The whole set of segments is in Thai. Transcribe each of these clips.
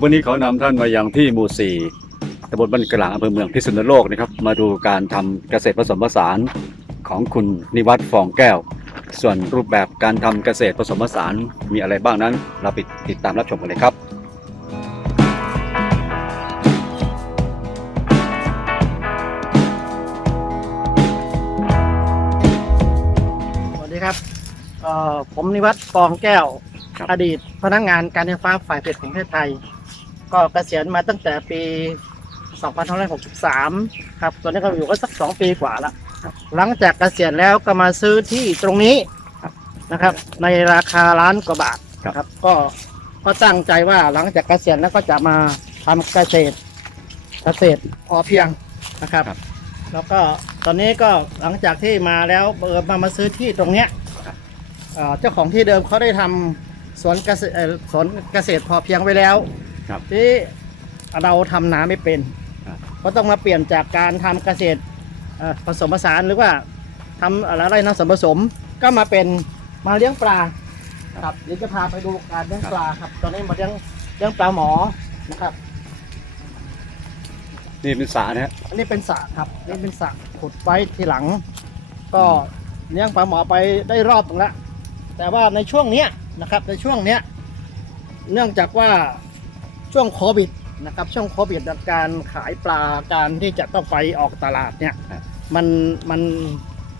ครับวันนี้เขานำท่านมายังที่หมู่สี่ตำบลบ้านกลางอำเภอเมืองพิษณุโลกนะครับ มาดูการทำเกษตรผสมผสานของคุณนิวัฒน์ฟองแก้ว ส่วนรูปแบบการทำเกษตรผสมผสานมีอะไรบ้างนั้น เราไปติดตามรับชมกันเลยครับสวัสดีครับเอ่อผมนิวัฒน์ฟองแก้วครับอดีตพนักงานการไฟฟ้าฝ่ายผลิตแห่งประเทศไทย ก็เกษียณมาตั้งแต่ปี 2563 ครับตอนนี้ก็อยู่ก็สัก 2 ปีกว่าละครับหลังจากเกษียณแล้วก็มาซื้อที่ตรงนี้นะครับ ในราคาล้านกว่าบาทครับครับ ก็ก็ตั้งใจว่าหลังจากเกษียณแล้วก็จะมาทำเกษตรเกษตรพอเพียงนะครับครับแล้วก็ตอนนี้ก็หลังจากที่มาแล้วเออมามาซื้อที่ตรงเนี้ยครับเอ่อเจ้าของที่เดิมเขาได้ทำสวนเกษตรเอ่อสวนเกษตรพอเพียงไว้แล้ว ครับที่เราทำนาไม่เป็นครับ ก็ต้องมาเปลี่ยนจากการทำเกษตรเอ่อผสมผสานหรือว่าทำอะไรนะสมผสมก็มาเป็นมาเลี้ยงปลาครับเดี๋ยวจะพาไปดูการเลี้ยงปลาครับ ตอนนี้มาเลี้ยงเลี้ยงปลาหมอนะครับ นี่เป็นสระนะฮะ อันนี้เป็นสระครับนี่เป็นสระขุดไว้ทีหลัง ก็เลี้ยงปลาหมอไปได้รอบหนึงแล้วแต่ว่าในช่วงเนี้ยนะครับในช่วงเนี้ยเนื่องจากว่า ช่วงโควิดนะครับช่วงโควิดการขายปลาการที่จะต้องไปออกตลาดเนี่ยมันมัน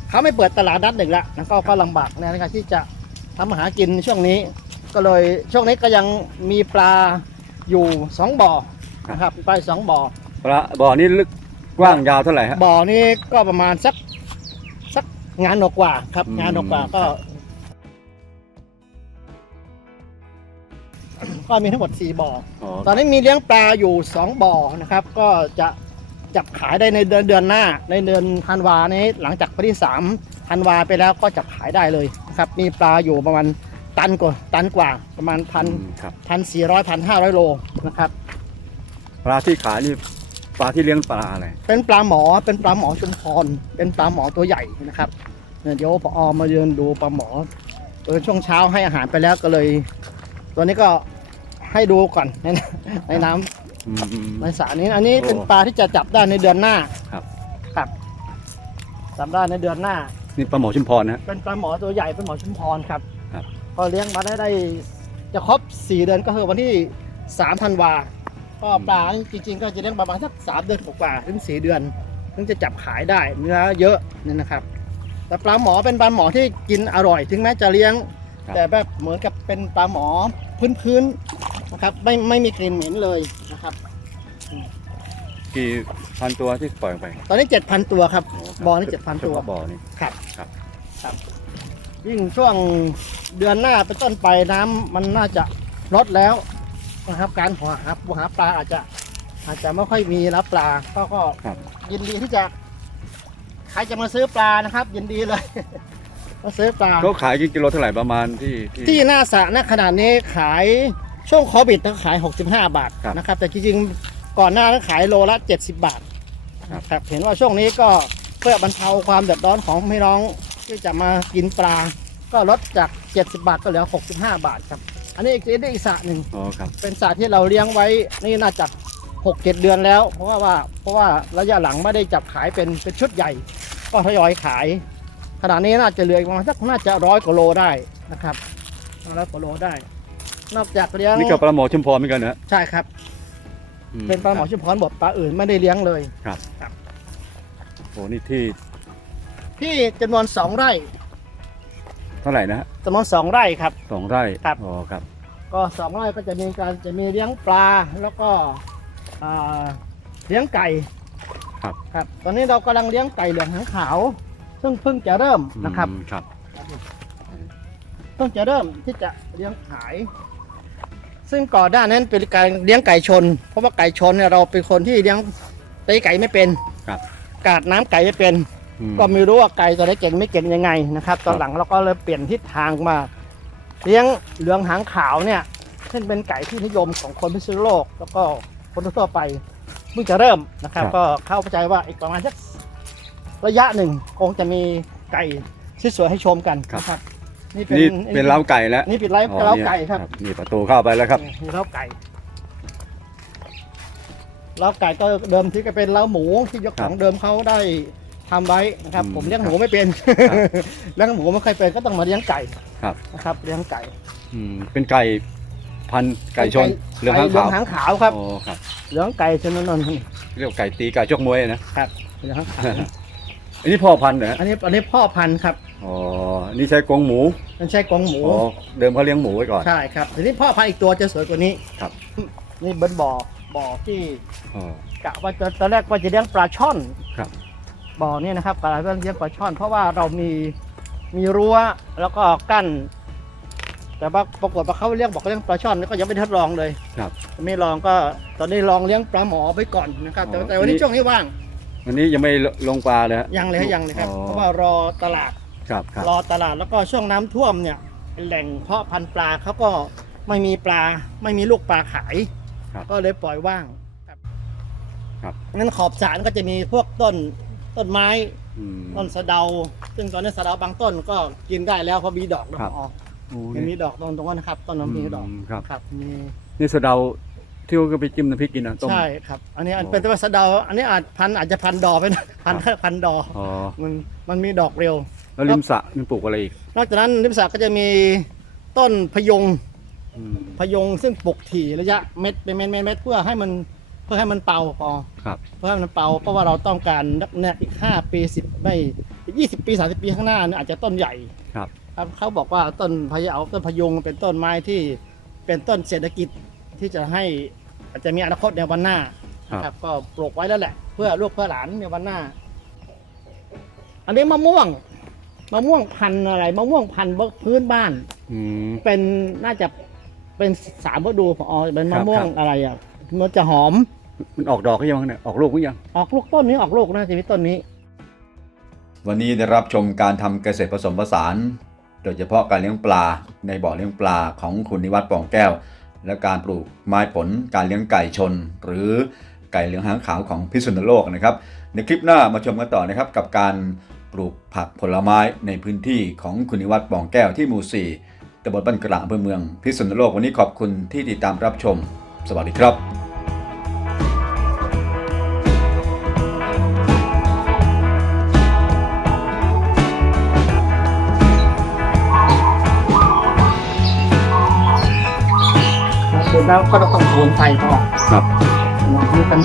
เขาไม่เปิดตลาดนัดหนึ่งละแล้วก็ก็ลำบากในการที่จะทำอาหากินช่วงนี้ ก็เลยช่วงนี้ก็ยังมีปลาอยู่สองบ่อนะครับปลาสองบ่อปลาบ่อนี้ลึกกว้างยาวเท่าไหร่ฮะบ่อนี่ก็ประมาณสักสักงานกว่าครับอืมงานกว่าก็ ก็มีทั้งหมด 4บ่ออ๋อตอนนี้มีเลี้ยงปลาอยู่ 2บ่อนะครับ ก็จะจับขายได้ในเดือนเดือนหน้า ในเดือนธันวานี้หลังจากวันที่3ธันวาไปแล้วก็จับขายได้เลยนะครับมีปลาอยู่ประมาณตันกว่าตันกว่าประมาณพันอืมครับพันสี่ร้อยพันห้าร้อยโลนะครับ ปลาที่ขายนี่ปลาที่เลี้ยงปลาอะไรเป็นปลาหมอเป็นปลาหมอชุมพรเป็นปลาหมอตัวใหญ่นะครับเนี่ยเดี๋ยวพอมาเยือนดูปลาหมอตอนช่วงเช้าให้อาหารไปแล้วก็เลย ตัวนี้ก็ ให้ดูก่อนในในน้ำอืมอืม ในสระนี้ อันนี้โอ้เป็นปลาที่จะจับได้ในเดือนหน้าครับ ครับจับได้ในเดือนหน้า นี่ปลาหมอชุมพรนะฮะเป็นปลาหมอตัวใหญ่เป็นหมอชุมพรครับครับ พอเลี้ยงมาได้ได้จะครบสี่เดือนก็คือวันที่สามธันวาก็ปลานี่จริงๆ ก็จะเลี้ยงประมาณสักสามเดือนกว่าๆถึงสี่เดือนถึงจะจับขายได้เนื้อเยอะนี่นะครับ แต่ปลาหมอเป็นปลาหมอที่กินอร่อย ถึงแม้จะเลี้ยงแต่แบบเหมือนกับเป็นปลาหมอพื้นๆ นะครับ ไม่ไม่มีกลิ่นเหม็นเลยนะครับ กี่พันตัวที่ปล่อยออกไปตอนนี้7,000ตัวครับโครับ บ่อนี่7,000ตัวเฉพาะบ่อนี่ครับครับครับ ยิ่งช่วงเดือนหน้าเป็นต้นไปน้ำมันน่าจะลดแล้วนะครับ การหาหาหาปลาอาจจะ อาจจะไม่ค่อยมีแล้วปลาก็ก็ครับยินดีที่จะใครจะมาซื้อปลานะครับ ยินดีเลยมาซื้อปลาเขาขายกิโลเท่าไหร่ประมาณที่ที่หน้าสระณขนาดนี้ขาย ช่วงโควิดต้องขาย 65 บาทครับนะครับ แต่จริงๆก่อนหน้านั้นขายโลละ 70 บาทครับครับเห็นว่าช่วงนี้ก็เพื่อบรรเทาความเดือดร้อนของพี่น้องที่จะมากินปลา ก็ลดจาก 70 บาทก็เหลือ 65 บาทครับ อันนี้อีกอีกอีกสระหนึ่ง อ๋อครับ เป็นสระที่เราเลี้ยงไว้นี่น่าจะหกเจ็ดเดือนแล้ว เพราะว่าว่าเพราะว่าระยะหลังไม่ได้จับขายเป็นเป็นชุดใหญ่ ก็ทยอยขายขณะนี้น่าจะเหลืออีกประมาณสักน่าจะร้อยกว่าโลได้นะครับร้อยกว่าโลได้ นอกจากเลี้ยงนี่ก็ปลาหมอชุมพรเหมือนกันนะใช่ครับอืเป็นปลาหมอครับชุมพรบดปลาอื่นไม่ได้เลี้ยงเลยโอ้นี่ที่ที่จำนวนสองไร่ เท่าไหร่นะฮะจำนวนสองไร่ครับสองไร่ครับอ๋อครับ ก็สองไร่ก็จะมีการจะมีเลี้ยงปลาแล้วก็อ่าเลี้ยงไก่ครับครับ ตอนนี้เรากำลังเลี้ยงไก่เหลืองหางขาว ซึ่งเพิ่งจะเริ่มนะครับอืมครับ เพิ่งจะเริ่มที่จะเลี้ยงขาย ซึ่งก่อนหน้านั้นเป็นการเลี้ยงไก่ชน เพราะว่าไก่ชนเนี่ยเราเป็นคนที่เลี้ยงตีไก่ไม่เป็นครับ กาดน้ำไก่ไม่เป็น อืม ก็ไม่รู้ว่าไก่ตัวไหนเก่งไม่เก่งยังไงนะครับ ตอนหลังเราก็เลยเปลี่ยนทิศทางมา เลี้ยงเหลืองหางขาวเนี่ยซึ่งเป็นไก่ที่นิยมของคนพิษณุโลก แล้วก็คนทั่วไปเพิ่งจะเริ่มนะครับก็เข้าใจว่าอีกประมาณสักระยะหนึ่งคงจะมีไก่สวยๆให้ชมกันนะครับ นี่เป็นนี่เป็นเล้าไก่แล้วนี่เป็นไร่อ๋อเล้านี่ไก่ครับนี่ประตูเข้าไปแล้วครับ นี่เล้าไก่เล้าไก่ก็เดิมที่ก็เป็นเล้าหมูที่เจ้าของเดิมเขาได้ทำไว้นะครับ อืมผมเลี้ยงหมูไม่เป็นเลี้ยงหมูไม่เคยเป็นก็ต้องมาเลี้ยงไก่ครับ นะครับเลี้ยงไก่อืมเป็นไก่พันธุ์ไก่ชนเหลืองหางไก่ขาวหางขาวครับโอ้ครับเหลืองไก่ชนนนท์เรียกว่าไก่ตีไก่ชกมวยนะครับเหลืองหางขาว อันนี้พ่อพันธุ์เหรออันนี้อันนี้พ่อพันธุ์ครับ อ๋อ นี่ใช้กรงหมู มันใช่กรงหมู อ๋อ เดิมเขาเลี้ยงหมูไว้ก่อน ใช่ครับ ทีนี้พ่อพันธุ์อีกตัวจะสวยกว่านี้ ครับ นี่เป็นบ่อ บ่อที่อ๋อกะว่าจะตอนแรกว่าจะเลี้ยงปลาช่อน ครับ บ่อเนี่ยนะครับปลาเลี้ยงปลาช่อน เพราะว่าเรามี มีรั้วแล้วก็กั้น แต่ว่าปรากฏว่าเขาเลี้ยงบอกเลี้ยงปลาช่อนแล้วก็ยังไม่ทดลองเลย ครับ ไม่ลองก็ตอนนี้ลองเลี้ยงปลาหมอไปก่อนนะครับ แต่อ๋อแต่วันนี้นี่ช่วงนี้ว่าง วันนี้ยังไม่ลงปลาเลยฮะยังเลยฮะยังเลยครับอ๋อเพราะว่ารอตลาด ครับครับ รอตลาดแล้วก็ช่วงน้ำท่วมเนี่ยแหล่งเพาะพันธุ์ปลาเขาก็ไม่มีปลาไม่มีลูกปลาขาย ครับก็เลยปล่อยว่างครับครับ งั้นขอบสารก็จะมีพวกต้นต้นไม้ อืม ต้นสะเดา ซึ่งตอนนี้สะเดาบางต้นก็กินได้แล้วเพราะมีดอกแล้วครับ ออกโอ้มันมีนี่ดอกตรงตรงนั้นนะครับต้นนั้นมีดอกมครับ ครับมีนี่สะเดาที่เขาก็ไปจิ้มน้ำพริกกินนะต้ม ใช่ครับ อันนี้อันอ๋อเป็นแต่ว่าสะเดา อันนี้อาจพันธุ์อาจจะพันธุ์ดอกไปนะพันธุ์พันธุ์ดอกอ๋อ มันมันมีดอกเร็ว แล้วริมสระมันปลูกอะไรอีก นอกจากนั้นริมสระก็จะมีต้นพยงอืมพยงซึ่งปลูกถี่ระยะเม็ดเป็นเม็ดเม็ดเม็ดเพื่อให้มันเพื่อให้มันเป่าพอครับ เพื่อให้มันเป่าเพราะว่าเราต้องการนักแน่อีกห้าปีสิบไม่ยี่สิบปีสามสิบปีข้างหน้าเนี่ยอาจจะต้นใหญ่ ครับ ครับเขาบอกว่าต้นพะเยาต้นพะยงเป็นต้นไม้ที่เป็นต้นเศรษฐกิจที่จะให้อาจจะมีอนาคตในวันหน้าครับครับก็ปลูกไว้แล้วแหละ เพื่อลูกเพื่อหลานในวันหน้า อันนี้มะม่วง มะม่วงพันธุ์อะไรมะม่วงพันธุ์พื้นบ้าน อืม เป็นน่าจะเป็นสามฤดูของอ๋อเป็นครัมะบม่วงครับ อะไรอะมันจะหอมมันออกดอกหรือยังเนี่ยออกลูกหรือยัง ออกลูกต้นนี้ออกลูกน่าจะมีต้นนี้ วันนี้ได้รับชมการทำเกษตรผสมผสาน โดยเฉพาะการเลี้ยงปลาในบ่อเลี้ยงปลาของคุณนิวัฒน์ปองแก้ว และการปลูกไม้ผลการเลี้ยงไก่ชน หรือไก่เหลืองหางขาวของพิษณุโลกนะครับ ในคลิปหน้ามาชมกันต่อนะครับกับการ ปลูกผักผลไม้ในพื้นที่ของคุณนิวัฒน์ปองแก้วที่หมู่4ตำบลบ้านกลางอำเภอเมือง พิษณุโลกวันนี้ขอบคุณที่ติดตามรับชม สวัสดีครับแล้วก็ต้องโคนไฟก่อนครับมีกัน